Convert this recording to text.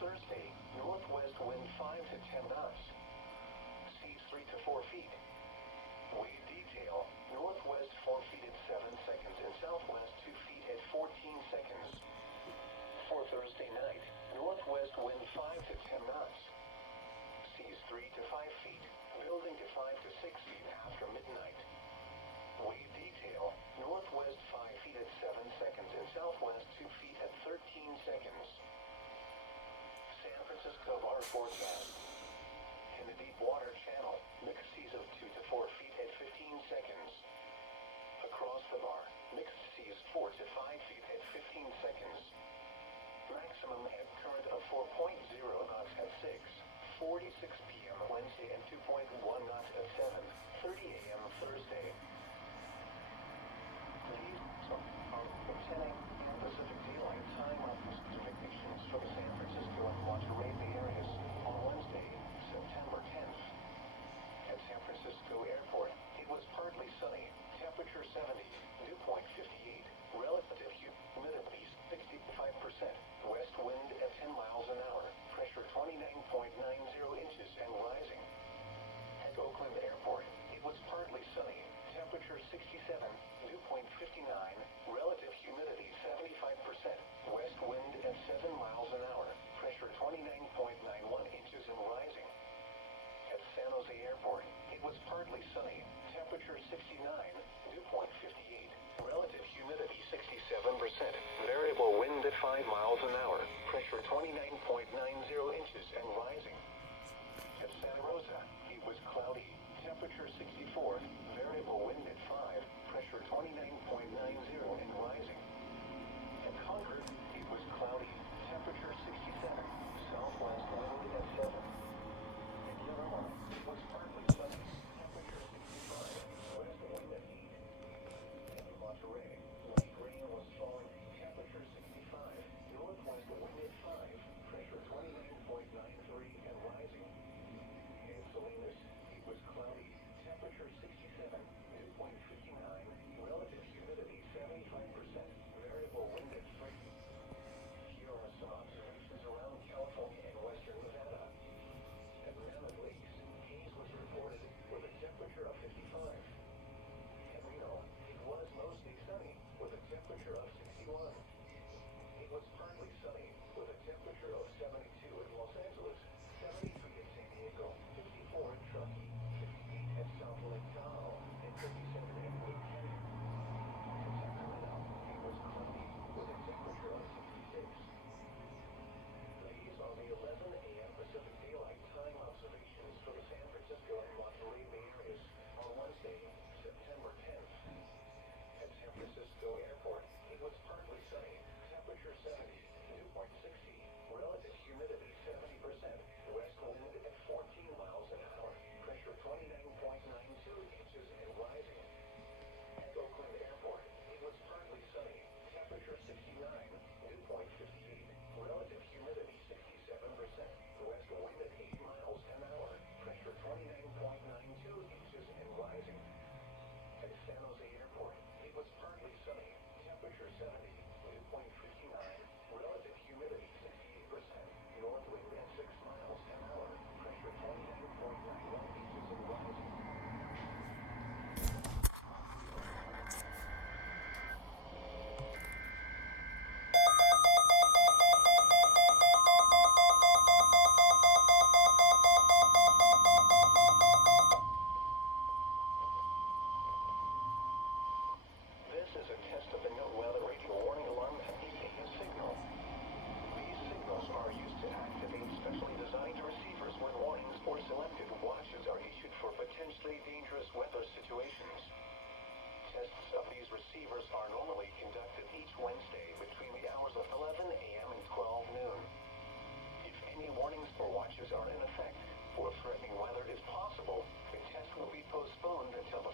Thursday, northwest wind 5 to 10 knots. Seas 3 to 4 feet. Wave detail, northwest 4 feet at 7 seconds and southwest 2 feet at 14 seconds. For Thursday night, northwest wind 5 to 10 knots. Seas 3 to 5 feet, building to 5 to 6 feet after midnight. Wave detail, northwest 5 feet at 7 seconds and southwest 2 feet at 13 seconds. San Francisco bar forecast. In the deep water channel, mixed seas of 2 to 4 feet at 15 seconds. Across the bar, mixed seas 4 to 5 feet at 15 seconds. Maximum head current of 4.0 knots at 6:46 p.m. Wednesday and 2.1 knots at 7:30 a.m. Thursday. These are the 10 a.m. Pacific Daylight Time observations from San Francisco and Monterey Bay areas on Wednesday, September 10th. At San Francisco Airport, it was partly sunny, temperature 70, dew point 58, relative humidity 65%, west wind at 10 miles an hour, pressure 29.90 inches and rising. At Oakland Airport, it was partly sunny, temperature 67, dew point 59, relative humidity 75%, west wind at 7 miles an hour, pressure 29.91 inches and rising. At San Jose Airport, it was partly sunny, temperature 69, dew point 58, relative humidity 67%, variable wind at 5 miles an hour, pressure 29.90 inches and rising. At Santa Rosa, it was cloudy, temperature 64, variable wind at 5, pressure 29.90 and rising. At Concord, it was cloudy, temperature 67, southwest wind at 7. At Yellowknife, it was partly sunny, temperature 65, west wind at 8. At Monterey, light rain was falling, temperature 65, northwest wind at 5, pressure 29.93 and rising. In Salinas, it was cloudy, temperature 67, dew point 59, relative humidity 75%, variable wind at 3. Here are some observations around California and western Nevada. At Mammoth Lakes, haze was reported with a temperature of 55. At Reno, it was mostly sunny with a temperature of 61. It was partly sunny with a temperature of 72 in Los Angeles, 73 in San Diego, 54 in Truckee, 58 at South Lake Tahoe, and 57 in Lake Canyon. In Sacramento, it was cloudy with a temperature of 66. These are the 11 a.m. Pacific Daylight Time observations for the San Francisco and Monterey Bay areas on Wednesday, September 10th. At San Francisco Airport, it was partly sunny, temperature 70, dew point 60, relative humidity 70%, west wind at 14 miles an hour, pressure 29.92 inches and rising. At Oakland Airport, it was partly sunny, temperature 69, dew point 58, relative humidity 67%, west wind at 8 miles an hour, pressure 29.92 inches and rising. At San Jose Airport, it was partly sunny, temperature 70, dew point 59, relative humidity 68%, north wind at 6 miles an hour, pressure 29.91 inches and rising. This is a test of the NOAA radio warning alarm and EAS signal. These signals are used to activate specially designed receivers when warnings or selected watches are issued for potentially dangerous weather situations. Tests of these receivers are normally conducted each Wednesday between the hours of 11 a.m. and 12 noon. If any warnings or watches are in effect or threatening weather is possible, the test will be postponed until the